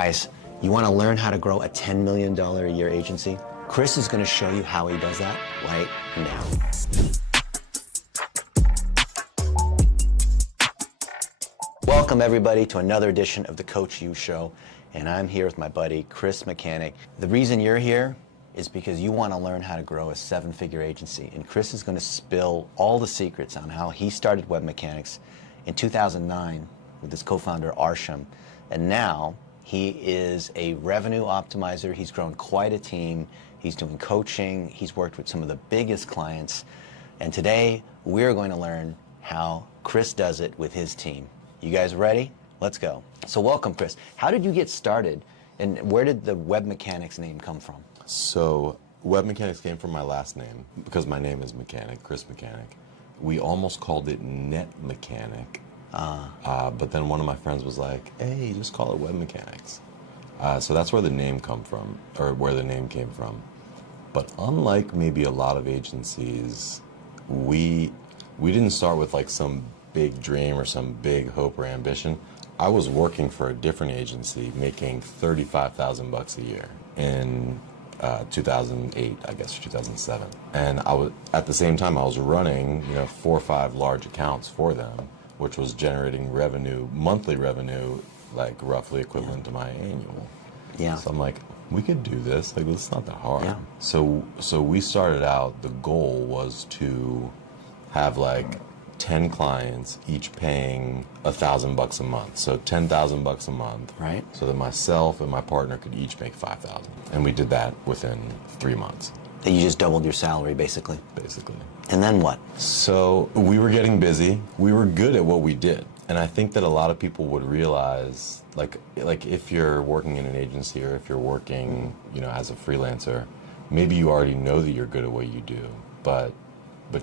Guys, you want to learn how to grow a $10 million a year agency? Chris is going to show you how he does that right now. Welcome everybody to another edition of the Coach U Show, and I'm here with my buddy Chris Mechanic. The reason you're here is because you want to learn how to grow a seven-figure agency, and Chris is going to spill all the secrets on how he started WebMechanix in 2009 with his co-founder Arsham, and now he is a revenue optimizer. He's grown quite a team. He's doing coaching. He's worked with some of the biggest clients. And today, we're going to learn how Chris does it with his team. You guys ready? Let's go. So welcome, Chris. How did you get started, and where did the WebMechanix name come from? So WebMechanix came from my last name, because my name is Mechanic, Chris Mechanic. We almost called it Net Mechanic. But then one of my friends was like, hey, just call it WebMechanix. So that's where the name came from. But unlike maybe a lot of agencies, we didn't start with like some big dream or some big hope or ambition. I was working for a different agency making $35,000 a year in 2008, I guess, or 2007. And at the same time I was running, 4 or 5 large accounts for them, which was generating revenue, monthly revenue, like roughly equivalent to my annual. Yeah. So I'm like, we could do this. Like, it's not that hard. Yeah. So we started out, the goal was to have like 10 clients, each paying $1,000 a month. So $10,000 a month. Right. So that myself and my partner could each make $5,000. And we did that within 3 months. And you just doubled your salary, basically. Basically. And then what? So we were getting busy. We were good at what we did. And I think that a lot of people would realize, like if you're working in an agency or if you're working, as a freelancer, maybe you already know that you're good at what you do. But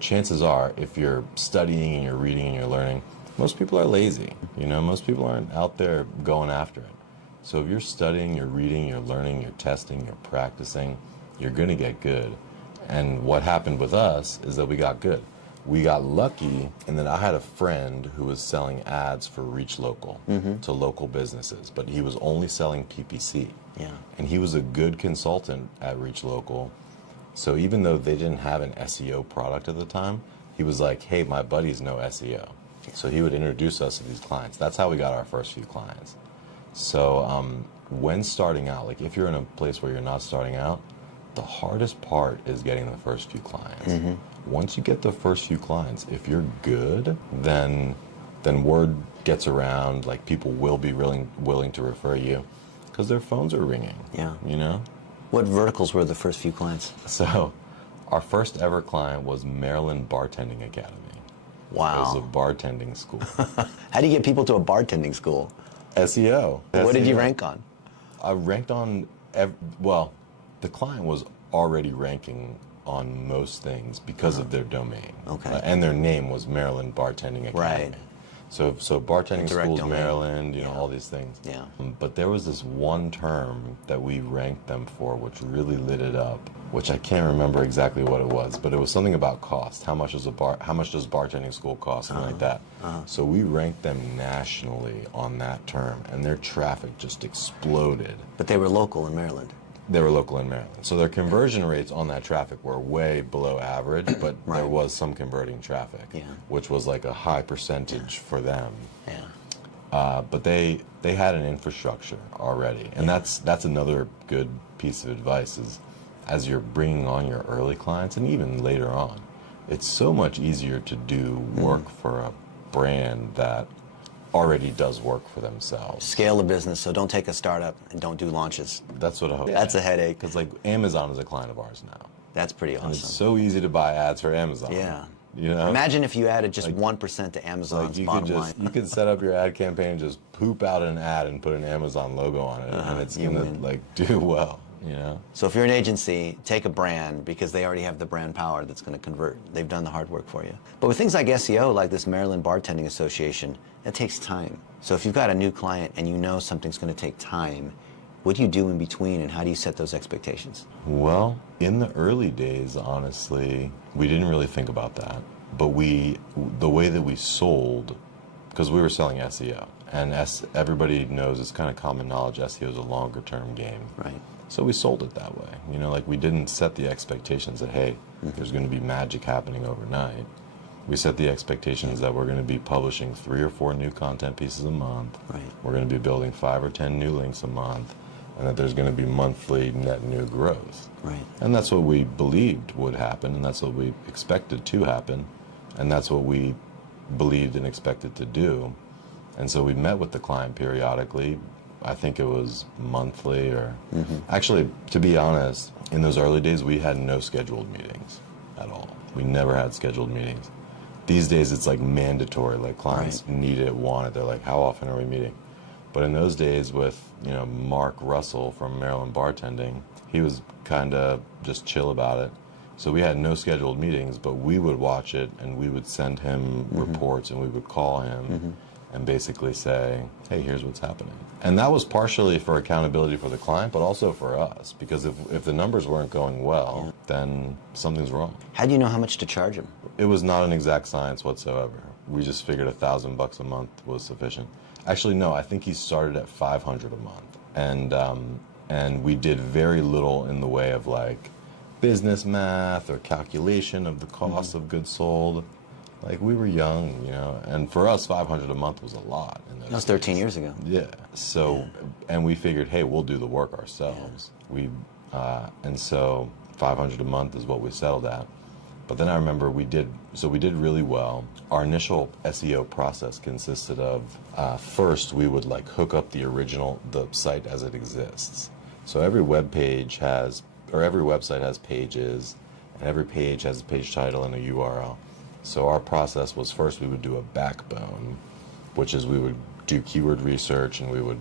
chances are, if you're studying and you're reading and you're learning, most people are lazy. Most people aren't out there going after it. So if you're studying, you're reading, you're learning, you're testing, you're practicing, you're going to get good. And what happened with us is that we got good. We got lucky, and then I had a friend who was selling ads for Reach Local to local businesses, but he was only selling PPC. Yeah. And he was a good consultant at Reach Local. So even though they didn't have an SEO product at the time, he was like, hey, my buddies know SEO. So he would introduce us to these clients. That's how we got our first few clients. So when starting out, like if you're in a place where you're not starting out, the hardest part is getting the first few clients. Once you get the first few clients, if you're good, then word gets around, like people will be willing to refer you because their phones are ringing. Yeah. What verticals were the first few clients? So our first ever client was Maryland Bartending Academy. Wow. It was a bartending school. How do you get people to a bartending school? SEO. What did you rank on? I ranked on, the client was already ranking on most things because of their domain. Okay. And their name was Maryland Bartending Academy. Right. So bartending schools, domain. Maryland, all these things. Yeah. But there was this one term that we ranked them for, which really lit it up, which I can't remember exactly what it was, but it was something about cost. How much does bartending school cost? Something like that. So we ranked them nationally on that term, and their traffic just exploded. But they were local in Maryland. They were local in Maryland. So their conversion rates on that traffic were way below average, but there was some converting traffic, which was like a high percentage for them. Yeah. But they had an infrastructure already. And that's another good piece of advice is as you're bringing on your early clients and even later on, it's so much easier to do work for a brand that already does work for themselves. Scale the business, so don't take a startup and don't do launches. That's what I hope. That's a headache. Because like Amazon is a client of ours now. That's pretty awesome. And it's so easy to buy ads for Amazon. Yeah. Imagine if you added just 1% to Amazon's bottom line. You could set up your ad campaign and just poop out an ad and put an Amazon logo on it, and it's gonna do well. So if you're an agency, take a brand because they already have the brand power that's going to convert. They've done the hard work for you. But with things like SEO, like this Maryland Bartending Association, it takes time. So if you've got a new client and you know something's going to take time, what do you do in between and how do you set those expectations? Well, in the early days, honestly, we didn't really think about that. But the way that we sold, because we were selling SEO, And everybody knows, it's kind of common knowledge, SEO is a longer term game. Right. So we sold it that way. You know, like we didn't set the expectations that, hey, there's going to be magic happening overnight. We set the expectations that we're going to be publishing 3 or 4 new content pieces a month. Right. We're going to be building 5 or 10 new links a month, and that there's going to be monthly net new growth. Right. And that's what we believed would happen, and that's what we expected to happen, and that's what we believed and expected to do. And so we met with the client periodically. I think it was monthly or... Actually, to be honest, in those early days, we had no scheduled meetings at all. We never had scheduled meetings. These days, it's like mandatory. Like clients need it, want it. They're like, how often are we meeting? But in those days with, you know, Mark Russell from Maryland Bartending, he was kind of just chill about it. So we had no scheduled meetings, but we would watch it and we would send him reports and we would call him and basically say, hey, here's what's happening. And that was partially for accountability for the client, but also for us, because if the numbers weren't going well, then something's wrong. How do you know how much to charge him? It was not an exact science whatsoever. We just figured $1,000 a month was sufficient. Actually, no, I think he started at $500 a month. And we did very little in the way of like business math or calculation of the cost of goods sold. Like, we were young, you know, and for us, $500 a month was a lot. That was 13 years ago. Yeah. So, and we figured, hey, we'll do the work ourselves. And so $500 a month is what we settled at. But then I remember we did really well. Our initial SEO process consisted of, first we would like hook up the site as it exists. So every web page has, or every website has pages, and every page has a page title and a URL. So our process was, first we would do a backbone, which is we would do keyword research and we would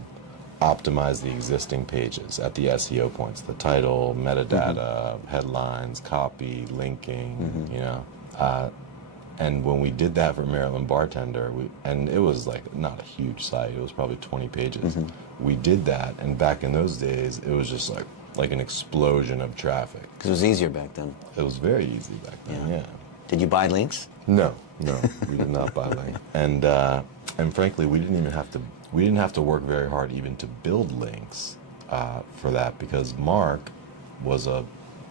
optimize the existing pages at the SEO points, the title, metadata, headlines, copy, linking, you know. And when we did that for Maryland Bartender, and it was like not a huge site, it was probably 20 pages. We did that, and back in those days, it was just like an explosion of traffic. Because it was easier back then. It was very easy back then, yeah. Did you buy links? No, we did not buy links. And frankly, we didn't have to work very hard even to build links for that, because Mark was a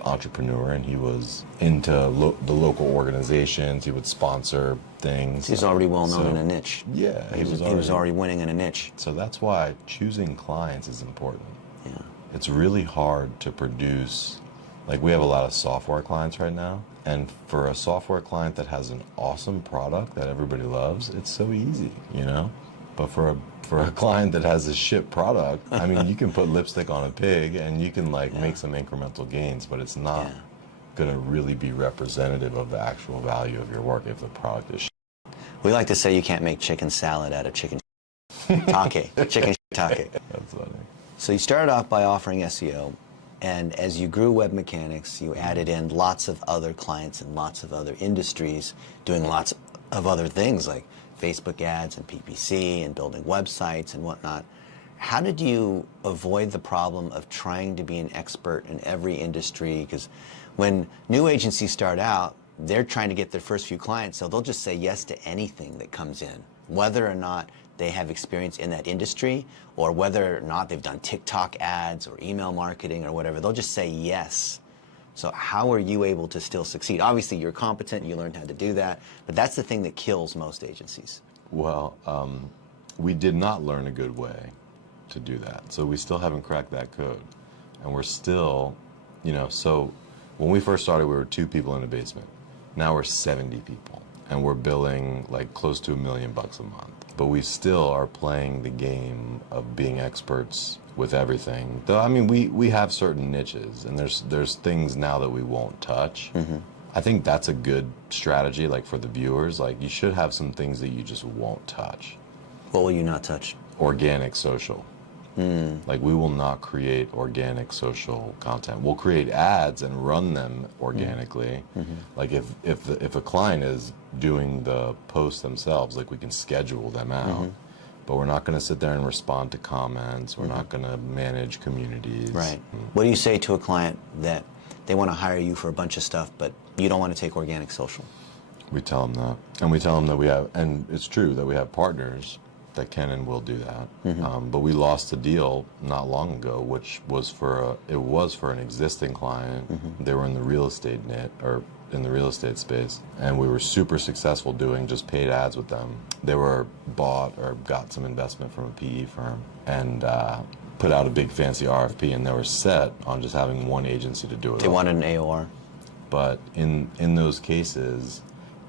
entrepreneur and he was into the local organizations. He would sponsor things. He's already well known in a niche. Yeah, he was already winning in a niche. So that's why choosing clients is important. Yeah. It's really hard to produce. Like, we have a lot of software clients right now, and for a software client that has an awesome product that everybody loves, it's so easy, you know? But for a client that has a shit product, I mean, you can put lipstick on a pig and you can like make some incremental gains, but it's not gonna really be representative of the actual value of your work if the product is shit. We like to say you can't make chicken salad out of chicken take. Chicken take. That's funny. So you started off by offering SEO, and as you grew WebMechanix, you added in lots of other clients and lots of other industries doing lots of other things like Facebook ads and PPC and building websites and whatnot. How did you avoid the problem of trying to be an expert in every industry? Because when new agencies start out, they're trying to get their first few clients, so they'll just say yes to anything that comes in, whether or not they have experience in that industry or whether or not they've done TikTok ads or email marketing or whatever. They'll just say yes. So how are you able to still succeed? Obviously, you're competent, you learned how to do that, but that's the thing that kills most agencies. Well, we did not learn a good way to do that. So we still haven't cracked that code. And we're still, you know, so when we first started, we were 2 people in a basement. Now we're 70 people. And we're billing like close to $1 million a month. But we still are playing the game of being experts with everything. Though, I mean, we have certain niches, and there's things now that we won't touch. I think that's a good strategy, like for the viewers. Like, you should have some things that you just won't touch. What will you not touch? Organic social. Like, we will not create organic social content. We'll create ads and run them organically. Like, if a client is doing the posts themselves, like, we can schedule them out. But we're not going to sit there and respond to comments. We're not going to manage communities. Right. What do you say to a client that they want to hire you for a bunch of stuff, but you don't want to take organic social? We tell them that. And we tell them that we have, and it's true that we have partners that can and will do that. But we lost a deal not long ago, which was for an existing client. They were in the real estate in the real estate space, and we were super successful doing just paid ads with them. They were bought or got some investment from a PE firm and put out a big fancy RFP, and they were set on just having one agency to do it. They wanted an AOR. But in those cases,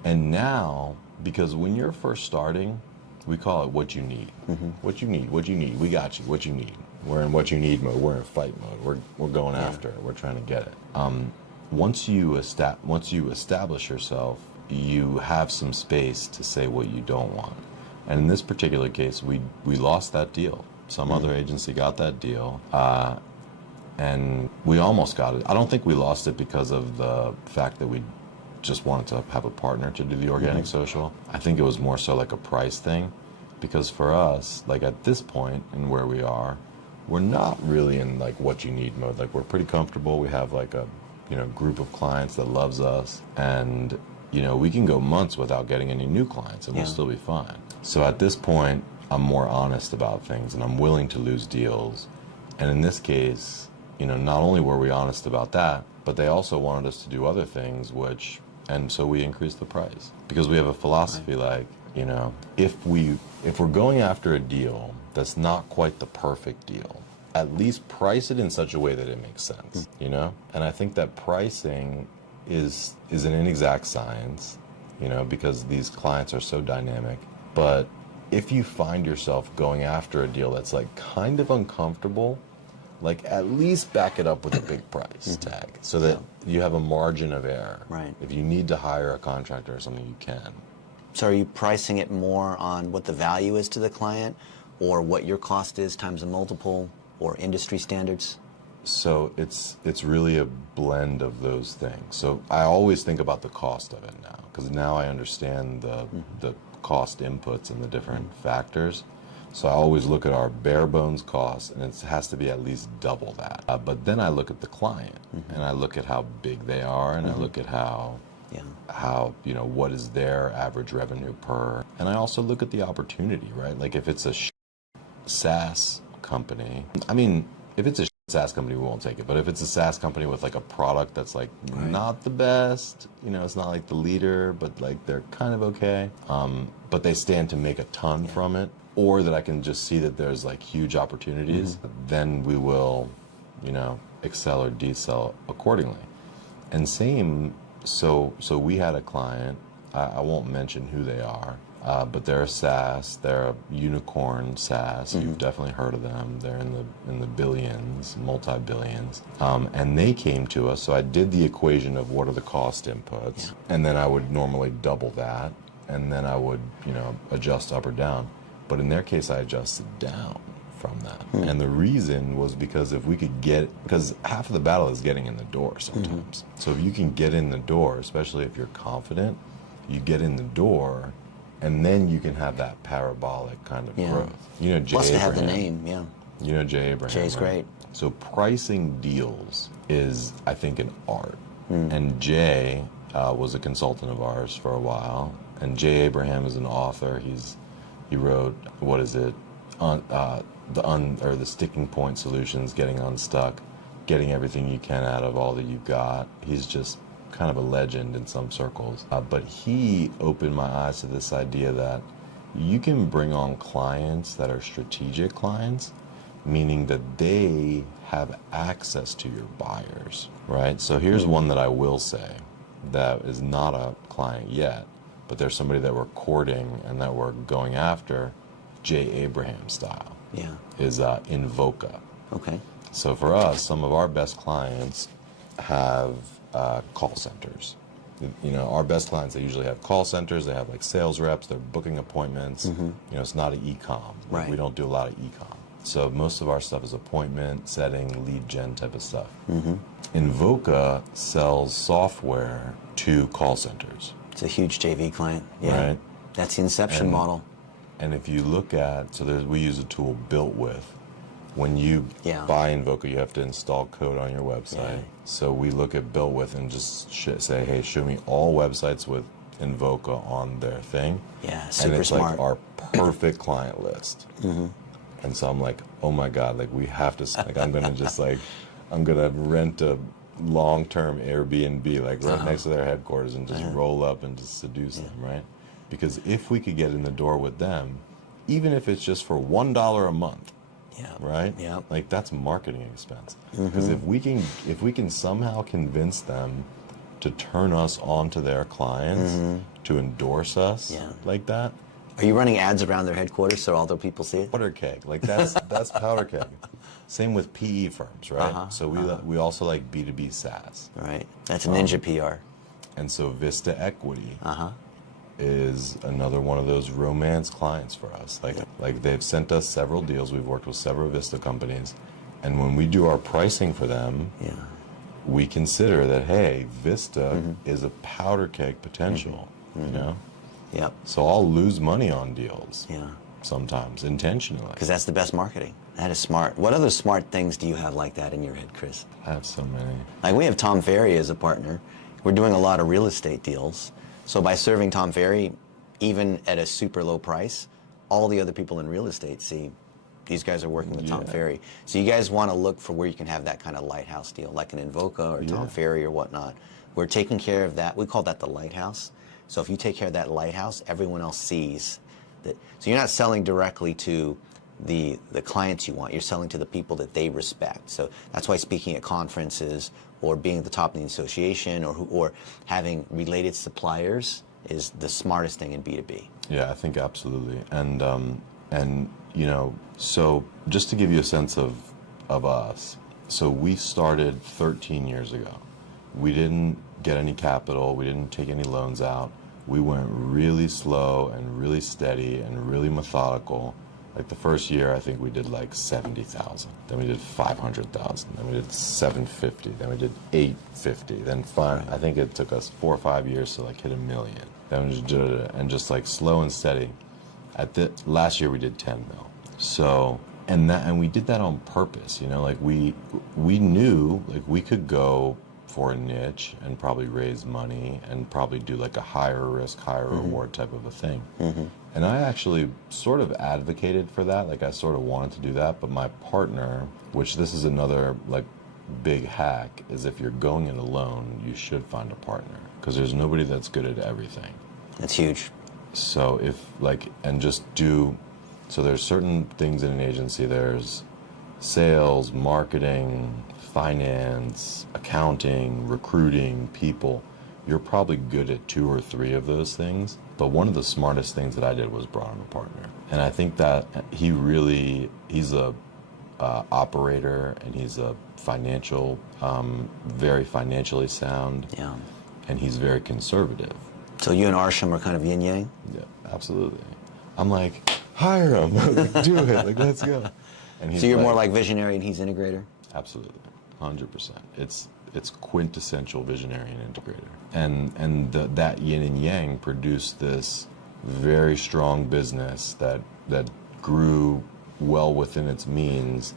and now, because when you're first starting, we call it what you need. What you need, what you need. We got you, what you need. We're in what you need mode. We're in fight mode. We're going after it. We're trying to get it. Once you establish yourself, you have some space to say what you don't want. And in this particular case, we lost that deal. Some other agency got that deal, and we almost got it. I don't think we lost it because of the fact that we just wanted to have a partner to do the organic social. I think it was more so like a price thing, because for us, like at this point in where we are, we're not really in like what you need mode. Like we're pretty comfortable. We have like a group of clients that loves us, and we can go months without getting any new clients and we'll still be fine. So at this point, I'm more honest about things and I'm willing to lose deals. And in this case, not only were we honest about that, but they also wanted us to do other things, and so we increased the price because we have a philosophy like, if we're going after a deal that's not quite the perfect deal, at least price it in such a way that it makes sense, And I think that pricing is an inexact science, because these clients are so dynamic. But if you find yourself going after a deal that's like kind of uncomfortable, like at least back it up with a big price tag so that you have a margin of error. Right. If you need to hire a contractor or something, you can. So are you pricing it more on what the value is to the client, or what your cost is times a multiple, or industry standards? So it's really a blend of those things. So I always think about the cost of it now, because now I understand the cost inputs and the different factors. So I always look at our bare bones cost, and it has to be at least double that. But then I look at the client, and I look at how big they are, and I look at how what is their average revenue per, and I also look at the opportunity, right? Like if it's a SaaS company, if it's a SaaS company, we won't take it. But if it's a SaaS company with like a product that's like not the best, it's not like the leader, but like they're kind of okay, but they stand to make a ton from it, or that I can just see that there's like huge opportunities, then we will, excel or decel accordingly. And same, so we had a client, I won't mention who they are, but they're a SaaS, they're a unicorn SaaS. You've definitely heard of them. They're in the billions, multi-billions. And they came to us, so I did the equation of what are the cost inputs, and then I would normally double that, and then I would, adjust up or down. But in their case, I adjusted down from that. And the reason was because because half of the battle is getting in the door sometimes. So if you can get in the door, especially if you're confident, you get in the door, and then you can have that parabolic kind of growth. Jay Plus to have the Abraham. name, Jay Abraham. Jay's great. So pricing deals is, I think, an art. And Jay was a consultant of ours for a while. And Jay Abraham is an author. He wrote, what is it? The sticking point solutions, getting unstuck, getting everything you can out of all that you've got. He's just kind of a legend in some circles. But he opened my eyes to this idea that you can bring on clients that are strategic clients, meaning that they have access to your buyers, right? So here's one that I will say that is not a client yet, but there's somebody that we're courting and that we're going after, Jay Abraham style, is Invoca. Okay. So for us, some of our best clients have call centers. Our best clients, they usually have call centers, they have like sales reps, they're booking appointments. It's not an e-com. Right. We don't do a lot of e-com. So most of our stuff is appointment setting, lead gen type of stuff. Invoca sells software to call centers. It's a huge JV client. Right. That's the Inception model. And if you look at, we use a tool built with. When you buy Invoca, you have to install code on your website. So we look at built with and just say, hey, show me all websites with Invoca on their thing. Yeah, super and it's smart. like our perfect client list. And so I'm like, oh my God, like we have to, like I'm gonna just like, I'm gonna rent a long-term Airbnb like right next to their headquarters and just roll up and just seduce them, right? Because if we could get in the door with them, even if it's just for $1 a month, right? Yeah. Like that's marketing expense. Because if we can somehow convince them to turn us on to their clients, to endorse us like that. Are you running ads around their headquarters so all the people see it? Powder keg, like that's powder keg. Same with PE firms, right? So we also like B2B SaaS. Right. That's Ninja PR. And so Vista Equity is another one of those romance clients for us. Like they've sent us several deals. We've worked with several Vista companies. And when we do our pricing for them, we consider that, hey, Vista is a powder keg potential, you know? Yep. So I'll lose money on deals. Yeah. Sometimes, intentionally. Because that's the best marketing. That is smart. What other smart things do you have like that in your head, Chris? I have so many. Like we have Tom Ferry as a partner. We're doing a lot of real estate deals. So by serving Tom Ferry, even at a super low price, all the other people in real estate see these guys are working with Tom Ferry. So you guys want to look for where you can have that kind of lighthouse deal, like an Invoca or Tom Ferry or whatnot. We're taking care of that. We call that the lighthouse. So if you take care of that lighthouse, everyone else sees that. So you're not selling directly to the clients you want. You're selling to the people that they respect. So that's why speaking at conferences or being at the top of the association or having related suppliers is the smartest thing in B2B. Yeah, I think absolutely. And you know, so just to give you a sense of us, so we started 13 years ago. We didn't get any capital. We didn't take any loans out. We went really slow and really steady and really methodical. Like the first year, I think we did like 70,000. Then we did 500,000. Then we did 750. Then we did 850. Then I think it took us 4 or 5 years to like hit 1 million. Then we just did it and just like slow and steady. Last year we did 10 mil. So and we did that on purpose. You know, like we knew like we could go for a niche and probably raise money and probably do like a higher risk, higher reward type of a thing. And I actually sort of advocated for that. Like I sort of wanted to do that, but my partner, which this is another like big hack, is if you're going it alone, you should find a partner because there's nobody that's good at everything. That's huge. So so there's certain things in an agency. There's sales, marketing, finance, accounting, recruiting, people. You're probably good at 2 or 3 of those things. But one of the smartest things that I did was brought on a partner. And I think that he's a operator and he's a very financially sound. Yeah. And he's very conservative. So you and Arsham are kind of yin yang? Yeah, absolutely. I'm like, hire him, do it, like let's go. And he's so you're more like visionary and he's integrator? Absolutely, 100%. It's quintessential visionary and integrator. And that yin and yang produced this very strong business that grew well within its means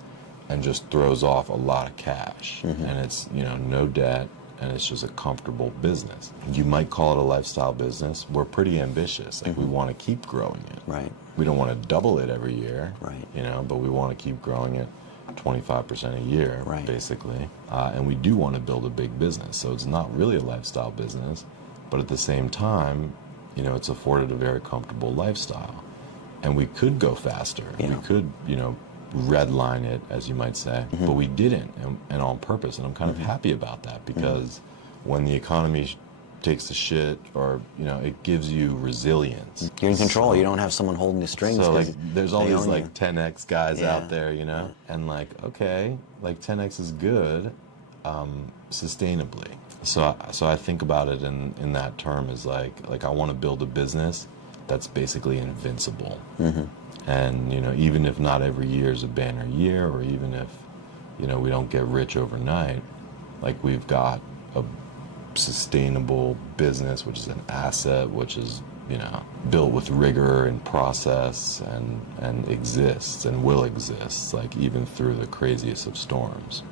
and just throws off a lot of cash. And it's, you know, no debt, and it's just a comfortable business. You might call it a lifestyle business. We're pretty ambitious. Like we want to keep growing it. Right. We don't want to double it every year. Right. You know, but we want to keep growing it 25% a year, right. basically. And we do want to build a big business. So it's not really a lifestyle business, but at the same time, you know, it's afforded a very comfortable lifestyle. And we could go faster. Yeah. We could, you know, redline it, as you might say, but we didn't, and on purpose. And I'm kind of happy about that because when the economy takes the shit, or you know, it gives you resilience. You're in control. You don't have someone holding the strings. So like, there's all these like 10x guys Yeah. out there, you know, and like, okay, like 10x is good, sustainably. So I think about it in that term as like I want to build a business that's basically invincible. And, you know, even if not every year is a banner year, or even if, you know, we don't get rich overnight, like we've got a sustainable business, which is an asset, which is, you know, built with rigor and process and exists and will exist, like even through the craziest of storms.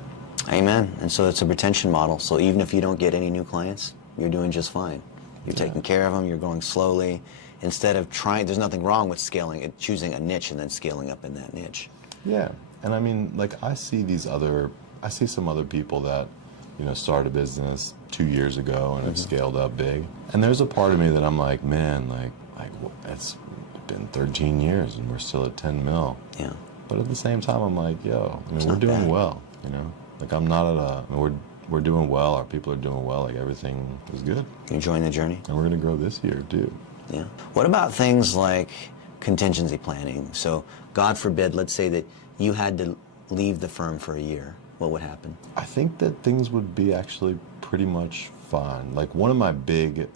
Amen. And so it's a retention model. So even if you don't get any new clients, you're doing just fine. You're taking care of them, you're going slowly, instead of trying, there's nothing wrong with scaling, choosing a niche and then scaling up in that niche. Yeah, and I mean, like I see some other people that, started a business 2 years ago and have scaled up big. And there's a part of me that I'm like, man, it's been 13 years and we're still at 10 mil. Yeah. But at the same time, I'm like, yo, we're doing well, Like I'm not at we're doing well, our people are doing well, like everything is good. You enjoying the journey? And we're gonna grow this year too. Yeah. What about things like contingency planning? So God forbid, let's say that you had to leave the firm for a year. What would happen? I think that things would be actually pretty much fine. Like one of my big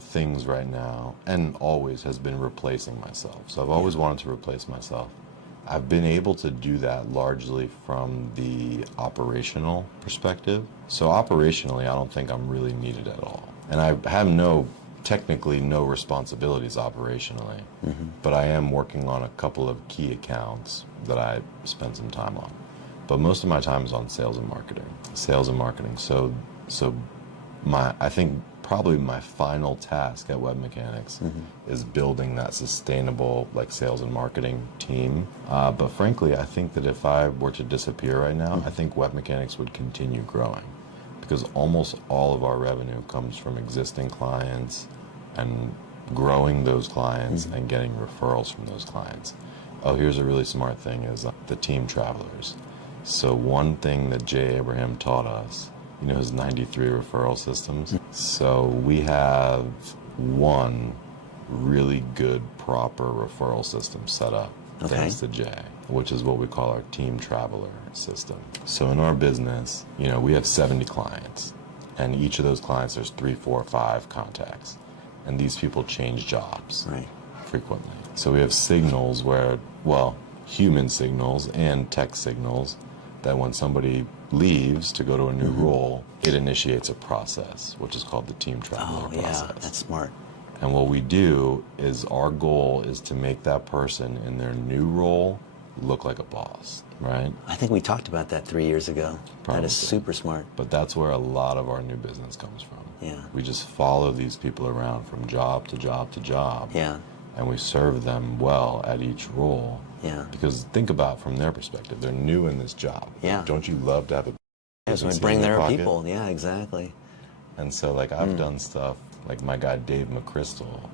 things right now, and always, has been replacing myself. So I've always wanted to replace myself. I've been able to do that largely from the operational perspective. So operationally, I don't think I'm really needed at all. And I have technically no responsibilities operationally, but I am working on a couple of key accounts that I spend some time on. But most of my time is on sales and marketing. So I think probably my final task at WebMechanix is building that sustainable sales and marketing team. But frankly, I think that if I were to disappear right now, I think WebMechanix would continue growing, because almost all of our revenue comes from existing clients and growing those clients and getting referrals from those clients. Oh, here's a really smart thing is the team travelers. So one thing that Jay Abraham taught us, his 93 referral systems. So we have one really good, proper referral system set up, thanks to Jay, which is what we call our team traveler system. So in our business, we have 70 clients, and each of those clients, there's 3, 4, 5 contacts. And these people change jobs frequently. So we have signals human signals and tech signals, that when somebody leaves to go to a new role, it initiates a process, which is called the team traveler process. Yeah, that's smart. And what we do is our goal is to make that person in their new role look like a boss, right? I think we talked about that 3 years ago. Probably. That is super smart. But that's where a lot of our new business comes from. Yeah. We just follow these people around from job to job to job. Yeah. And we serve them well at each role. Yeah. Because think about from their perspective, they're new in this job. Yeah. Don't you love to have a Yes, we bring their people. Yeah, exactly. And so I've done stuff like my guy Dave McChrystal,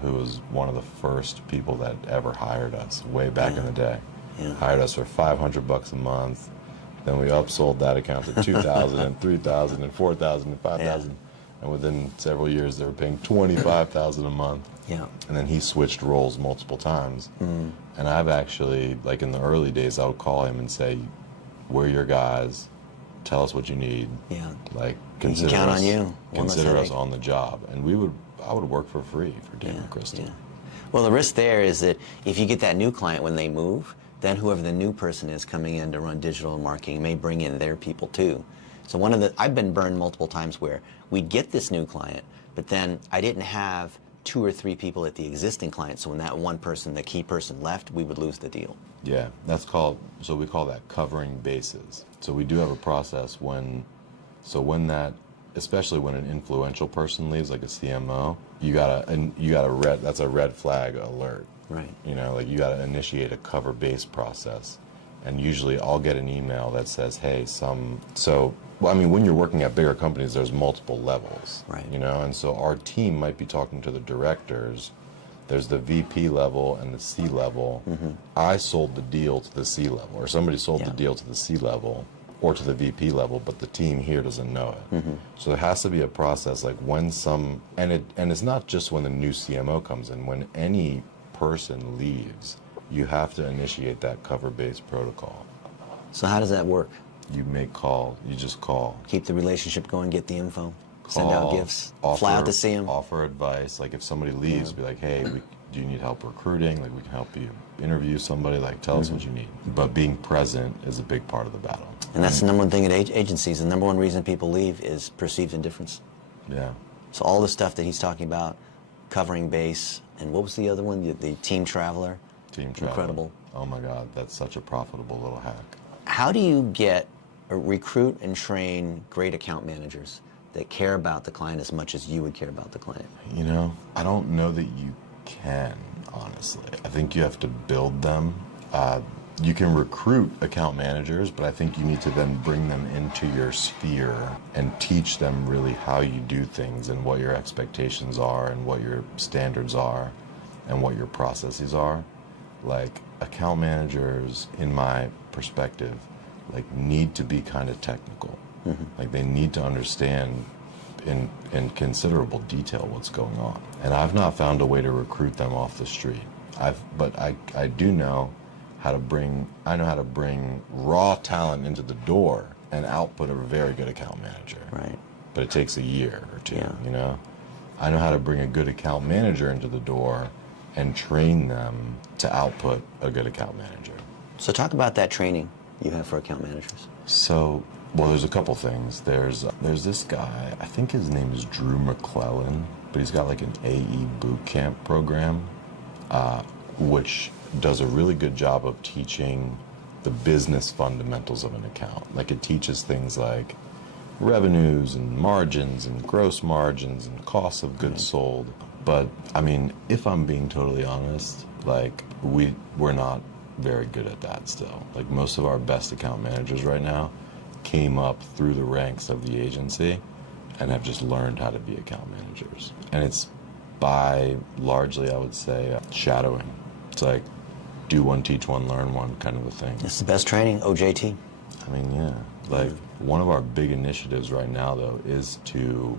who was one of the first people that ever hired us way back in the day. Yeah. Hired us for $500 a month. Then we upsold that account to $2,000 and $3,000 and $4,000 and $5,000. And within several years, they were paying $25,000 a month. Yeah. And then he switched roles multiple times. And I've actually, in the early days, I would call him and say, "We're your guys. Tell us what you need. Yeah. Consider count us, on you. Consider us on the job." And I would work for free for Dave McChrystal. Yeah. Well, the risk there is that if you get that new client when they move, then whoever the new person is coming in to run digital marketing may bring in their people too. So I've been burned multiple times where we'd get this new client, but then I didn't have 2 or 3 people at the existing client, so when that one person, the key person, left, we would lose the deal. Yeah, we call that covering bases. So we do have a process especially when an influential person leaves, like a CMO, that's a red flag alert. Right. You gotta initiate a cover base process. And usually I'll get an email that says, hey, when you're working at bigger companies, there's multiple levels. Right. And so our team might be talking to the directors. There's the VP level and the C level. I sold the deal to the C level, or somebody sold the deal to the C level or to the VP level, but the team here doesn't know it. So there has to be a process and it's not just when the new CMO comes in. When any person leaves, you have to initiate that cover-based protocol. So how does that work? You make calls. You just call. Keep the relationship going, get the info, send out gifts, fly out to see them. Offer advice. If somebody leaves, be like, hey, do you need help recruiting? We can help you interview somebody. Tell us what you need. But being present is a big part of the battle. And that's the number one thing at agencies. The number one reason people leave is perceived indifference. Yeah. So all the stuff that he's talking about, covering base, and what was the other one? The team traveler. Team traveler. Incredible. Oh my God, that's such a profitable little hack. How do you recruit and train great account managers that care about the client as much as you would care about the client? You know, I don't know that you can, honestly. I think you have to build them. You can recruit account managers, but I think you need to then bring them into your sphere and teach them really how you do things and what your expectations are and what your standards are and what your processes are. Like, account managers, in my perspective, like, need to be kind of technical. Like, they need to understand in considerable detail what's going on. And I've not found a way to recruit them off the street. But I do know how to bring raw talent into the door and output a very good account manager. Right. But it takes a year or two, Yeah. you know? I know how to bring a good account manager into the door and train them to output a good account manager. So talk about that training you have for account managers. So, well, there's a couple things. There's this guy, I think his name is Drew McClellan, but he's got like an AE boot camp program, which does a really good job of teaching the business fundamentals of an account. Like, it teaches things like revenues and margins and gross margins and costs of goods sold. But I mean, if I'm being totally honest, like, we're not very good at that still. Like, most of our best account managers right now came up through the ranks of the agency and have just learned how to be account managers. And it's by largely, I would say, shadowing. It's like, do one, teach one, learn one kind of a thing. It's the best training, OJT. I mean, yeah. Like, one of our big initiatives right now, though, is to,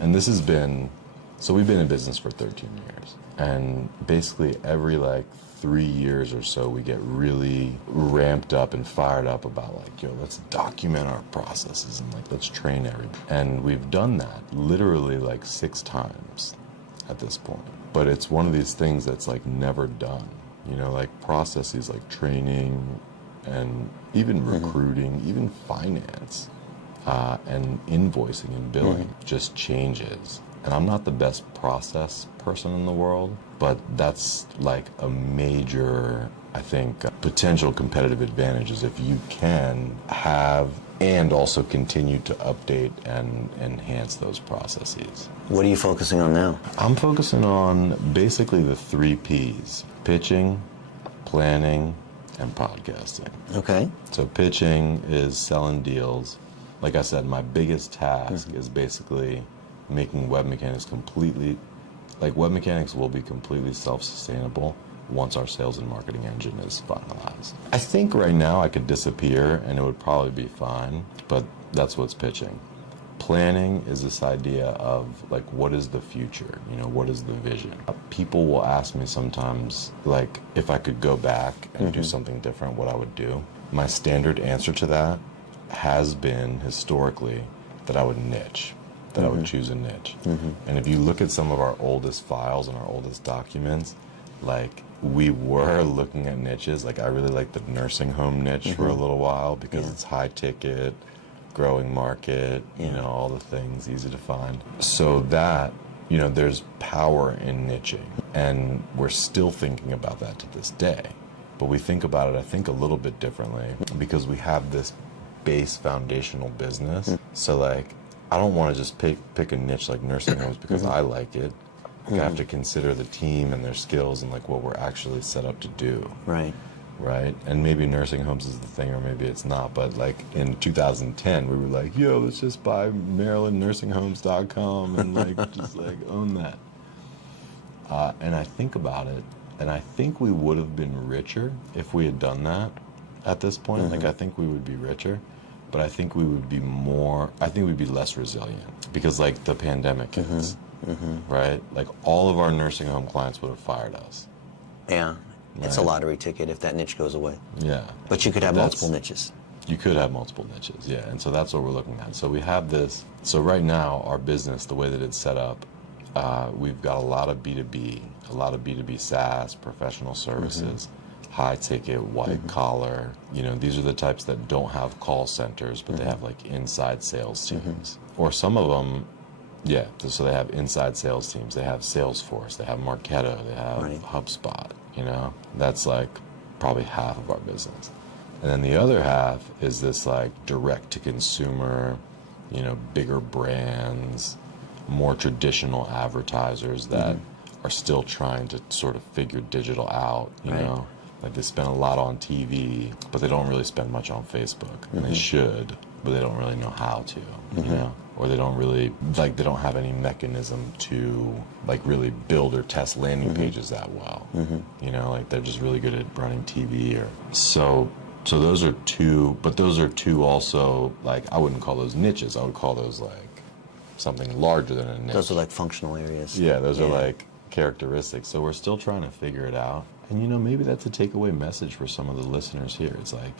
and this has been, so we've been in business for 13 years. And basically every, like, 3 years or so, we get really ramped up and fired up about, like, yo, let's document our processes and, like, let's train everybody. And we've done that literally, like, 6 times at this point. But it's one of these things that's, like, never done. You know, like, processes like training and even recruiting, even finance, and invoicing and billing just changes. And I'm not the best process person in the world, but that's like a major, I think, potential competitive advantage is if you can have and also continue to update and enhance those processes. What are you focusing on now? I'm focusing on basically the 3 Ps: pitching, planning, and podcasting. Okay. So pitching is selling deals. Like I said, my biggest task is basically making WebMechanix completely, like, WebMechanix will be completely self-sustainable once our sales and marketing engine is finalized. I think right now I could disappear and it would probably be fine, but that's what's pitching. Planning is this idea of, like, what is the future? You know, what is the vision? People will ask me sometimes, like, if I could go back and do something different, what I would do. My standard answer to that has been, historically, that I would niche, that I would choose a niche. And if you look at some of our oldest files and our oldest documents, like, we were looking at niches. Like, I really like the nursing home niche for a little while because it's high ticket, growing market, you know, all the things, easy to find. So that, you know, there's power in niching. And we're still thinking about that to this day. But we think about it, I think, a little bit differently because we have this base foundational business. So, like, I don't want to just pick a niche like nursing homes because I like it. Like, I have to consider the team and their skills and, like, what we're actually set up to do. Right. Right? And maybe nursing homes is the thing, or maybe it's not. But, like, in 2010, we were like, yo, let's just buy MarylandNursingHomes.com and, like, just, like, own that. And I think about it, and I think we would have been richer if we had done that at this point. Like, I think we would be richer, but I think we would be we'd be less resilient because, like, the pandemic hits. Right? Like, all of our nursing home clients would have fired us. Yeah. It's a Right. lottery ticket if that niche goes away. Yeah. But you could have That's- multiple niches. You could have multiple niches, yeah. And so that's what we're looking at. So we have this. So right now, our business, the way that it's set up, we've got a lot of B2B, a lot of B2B SaaS, professional services, high ticket, white collar. You know, these are the types that don't have call centers, but they have, like, inside sales teams. Or some of them, yeah, so they have inside sales teams. They have Salesforce, they have Marketo, they have HubSpot, you know? That's, like, probably half of our business. And then the other half is this, like, direct to consumer, you know, bigger brands, more traditional advertisers that are still trying to sort of figure digital out, you know? Like they spend a lot on TV, but they don't really spend much on Facebook. And they should, but they don't really know how to, you know? Or they don't really, like they don't have any mechanism to like really build or test landing pages that well. You know, like they're just really good at running TV or so those are two, but those are two also, like I wouldn't call those niches. I would call those like something larger than a niche. Those are like functional areas. Yeah, those are like characteristics. So we're still trying to figure it out. And you know, maybe that's a takeaway message for some of the listeners here. It's like,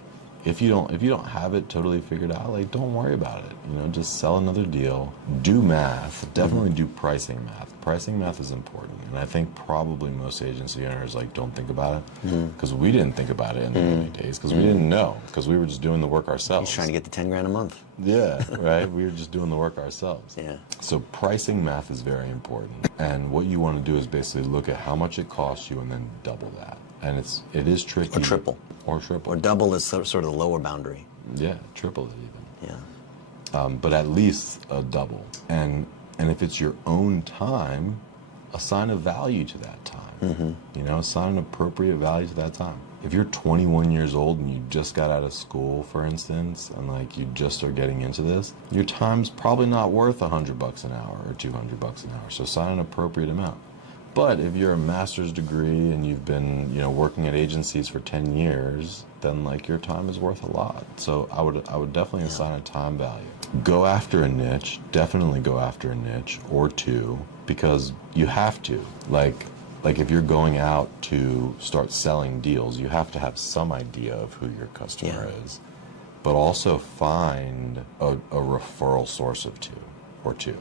if you don't have it totally figured out, like don't worry about it. You know, just sell another deal. Do math. Definitely do pricing math. Pricing math is important, and I think probably most agency owners like don't think about it because we didn't think about it in the early days because we didn't know because we were just doing the work ourselves. He's trying to get the 10 grand a month. Yeah, right. We were just doing the work ourselves. Yeah. So pricing math is very important, and what you want to do is basically look at how much it costs you and then double that. And it is tricky. Or triple. Or triple. Or double is sort of the lower boundary. Yeah, triple it even. Yeah. But at least a double. And if it's your own time, assign a value to that time. You know, assign an appropriate value to that time. If you're 21 years old and you just got out of school, for instance, and like you just are getting into this, your time's probably not worth $100 an hour or $200 an hour. So assign an appropriate amount. But if you're a master's degree and you've been, you know, working at agencies for 10 years, then like your time is worth a lot. So I would definitely assign a time value. Go after a niche, definitely go after a niche or two, because you have to. Like if you're going out to start selling deals, you have to have some idea of who your customer is, but also find a referral source of two.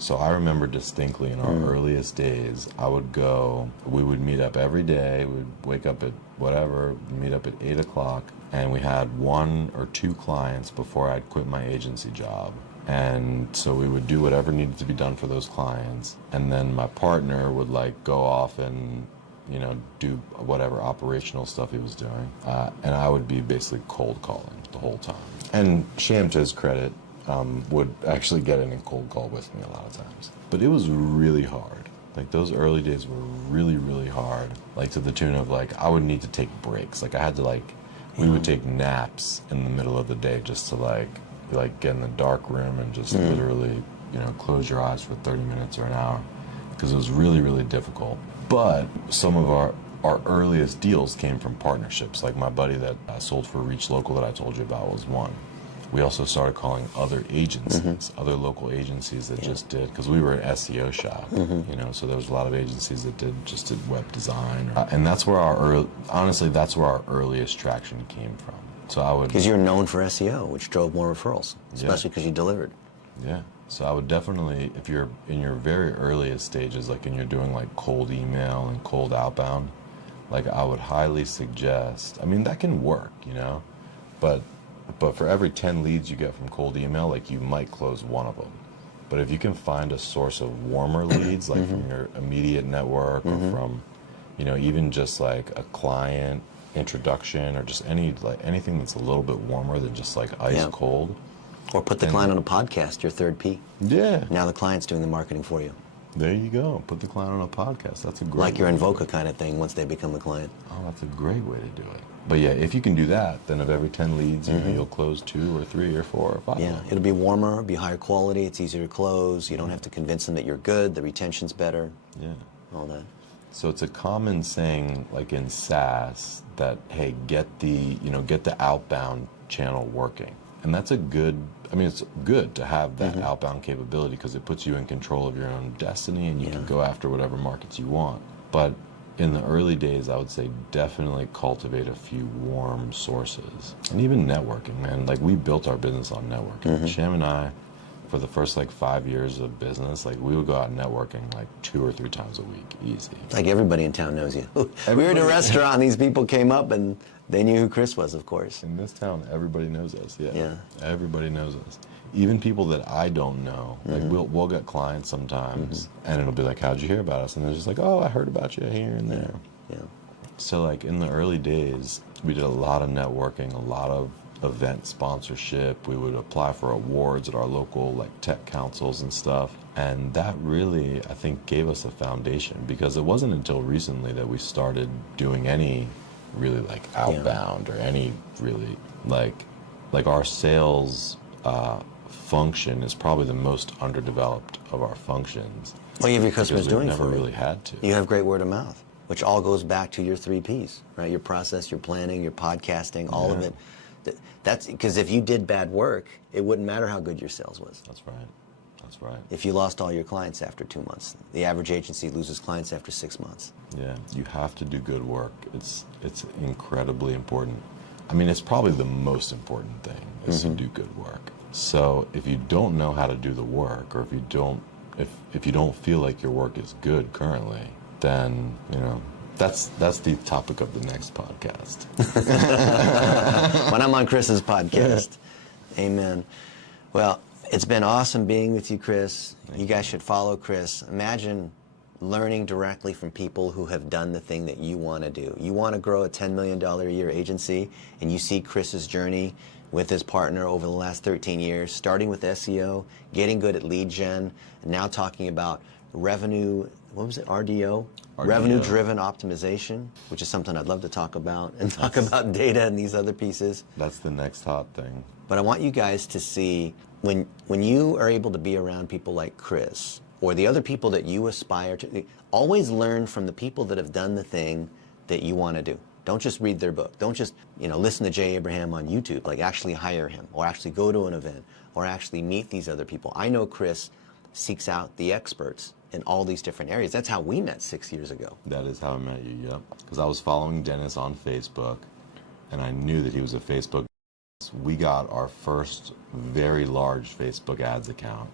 So I remember distinctly in our earliest days, we would meet up every day, we'd wake up at whatever, meet up at 8 o'clock, and we had 1 or 2 clients before I'd quit my agency job. And so we would do whatever needed to be done for those clients, and then my partner would like go off and, you know, do whatever operational stuff he was doing, and I would be basically cold calling the whole time. And Sham, to his credit, would actually get in and cold call with me a lot of times. But it was really hard. Like those early days were really, really hard. Like to the tune of like, I would need to take breaks. Like I had to we would take naps in the middle of the day just to like get in the dark room and just literally, you know, close your eyes for 30 minutes or an hour because it was really, really difficult. But some of our earliest deals came from partnerships. Like my buddy that I sold for Reach Local that I told you about was one. We also started calling other agencies, other local agencies that just did, because we were an SEO shop, you know, so there was a lot of agencies that did web design. And that's where that's where our earliest traction came from. So I would... Because you're known for SEO, which drove more referrals, especially because you delivered. Yeah. So I would definitely, if you're in your very earliest stages, like and you're doing like cold email and cold outbound, like I would highly suggest, I mean, that can work, you know, but for every 10 leads you get from cold email, like you might close 1 of them. But if you can find a source of warmer leads, like from your immediate network or from, you know, even just like a client introduction or just anything that's a little bit warmer than just like ice cold. Or put the client on a podcast, your third P. Yeah. Now the client's doing the marketing for you. There you go. Put the client on a podcast. That's a great Like your way Invoca kind of thing once they become the client. Oh, that's a great way to do it. But yeah, if you can do that, then of every 10 leads, you know, you'll close 2 or 3 or 4 or 5. Yeah, it'll be warmer, be higher quality, it's easier to close, you don't have to convince them that you're good, the retention's better. Yeah. All that. So it's a common saying, like in SaaS, that, hey, get the outbound channel working. And that's it's good to have that outbound capability because it puts you in control of your own destiny and you can go after whatever markets you want. But in the early days, I would say definitely cultivate a few warm sources. And even networking, man. Like we built our business on networking. Sham and I, for the first like 5 years of business, like we would go out networking like 2 or 3 times a week, easy. Like everybody in town knows you. We were in a restaurant, these people came up and they knew who Chris was, of course. In this town, everybody knows us, yeah. Everybody knows us. Even people that I don't know, like we'll get clients sometimes, and it'll be like, how'd you hear about us? And they're just like, oh, I heard about you here and there. Yeah. So like in the early days, we did a lot of networking, a lot of event sponsorship. We would apply for awards at our local like tech councils and stuff. And that really, I think, gave us a foundation, because it wasn't until recently that we started doing any really like outbound or any really like our sales function is probably the most underdeveloped of our functions. Well, you have your customers doing it for never you. really had to. You have great word of mouth, which all goes back to your 3 Ps, right? Your process, your planning, your podcasting, all of it. That's because if you did bad work, it wouldn't matter how good your sales was. That's right. That's right. If you lost all your clients after 2 months, the average agency loses clients after 6 months. Yeah, you have to do good work. It's incredibly important. I mean, it's probably the most important thing is to do good work. So if you don't know how to do the work, or if you don't feel like your work is good currently, then that's the topic of the next podcast. When I'm on Chris's podcast. Amen. Well, it's been awesome being with you, Chris. You guys should follow Chris. Imagine learning directly from people who have done the thing that you want to do. You want to grow a $10 million a year agency, and you see Chris's journey with his partner over the last 13 years, starting with SEO, getting good at lead gen, and now talking about revenue, what was it, RDO? Revenue-driven optimization, which is something I'd love to talk about, and talk about data and these other pieces. That's the next hot thing. But I want you guys to see, when you are able to be around people like Chris, or the other people that you aspire to, always learn from the people that have done the thing that you want to do. Don't just read their book. Don't just listen to Jay Abraham on YouTube. Like, actually hire him, or actually go to an event, or actually meet these other people. I know Chris seeks out the experts in all these different areas. That's how we met 6 years ago. That is how I met you, yep. Because I was following Dennis on Facebook, and I knew that he was a Facebook. We got our first very large Facebook ads account.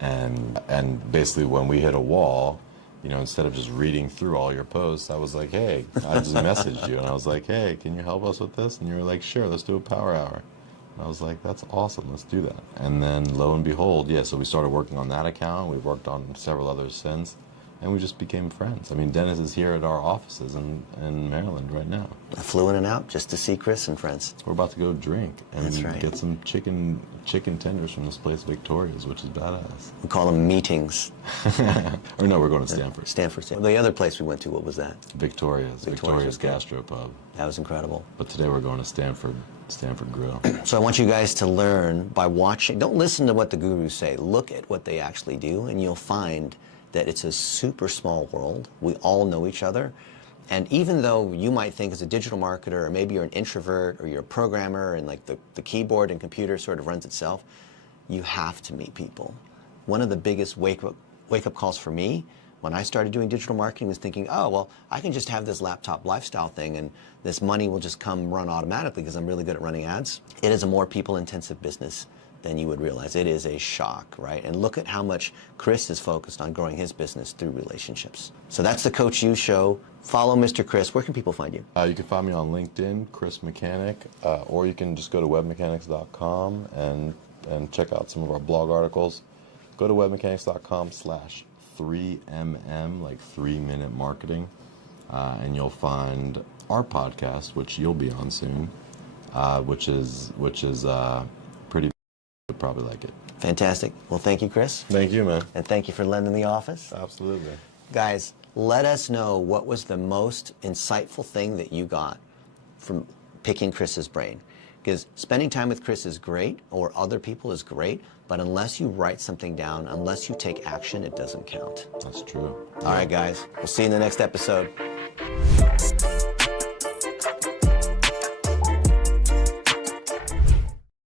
And basically when we hit a wall, instead of just reading through all your posts, I was like, hey, I just messaged you, and I was like, hey, can you help us with this? And you were like, sure, let's do a power hour. And I was like, that's awesome, let's do that. And then lo and behold, so we started working on that account. We've worked on several others since, and we just became friends. I mean, Dennis is here at our offices in Maryland right now. I flew in and out just to see Chris and friends. We're about to go drink and get some chicken tenders from this place, Victoria's, which is badass. We call them meetings. Or no, we're going to Stanford. Stanford. The other place we went to, what was that? Victoria's Gastropub. That was incredible. But today we're going to Stanford Grill. So I want you guys to learn by watching. Don't listen to what the gurus say. Look at what they actually do, and you'll find that it's a super small world. We all know each other. And even though you might think as a digital marketer, or maybe you're an introvert, or you're a programmer, and like the keyboard and computer sort of runs itself, you have to meet people. One of the biggest wake-up calls for me when I started doing digital marketing was thinking, oh, well, I can just have this laptop lifestyle thing, and this money will just run automatically because I'm really good at running ads. It is a more people-intensive business than you would realize. It is a shock, right? And look at how much Chris is focused on growing his business through relationships. So that's the Coach U Show. Follow Mr. Chris. Where can people find you? You can find me on LinkedIn, Chris Mechanic, or you can just go to webmechanix.com and check out some of our blog articles. Go to webmechanix.com/3mm, like 3-minute marketing, and you'll find our podcast, which you'll be on soon, which is pretty. You'll probably like it. Fantastic. Well, thank you, Chris. Thank you, man. And thank you for lending the office. Absolutely. Guys, let us know what was the most insightful thing that you got from picking Chris's brain. Because spending time with Chris is great, or other people is great, but unless you write something down, unless you take action, it doesn't count. That's true. All right, guys. We'll see you in the next episode.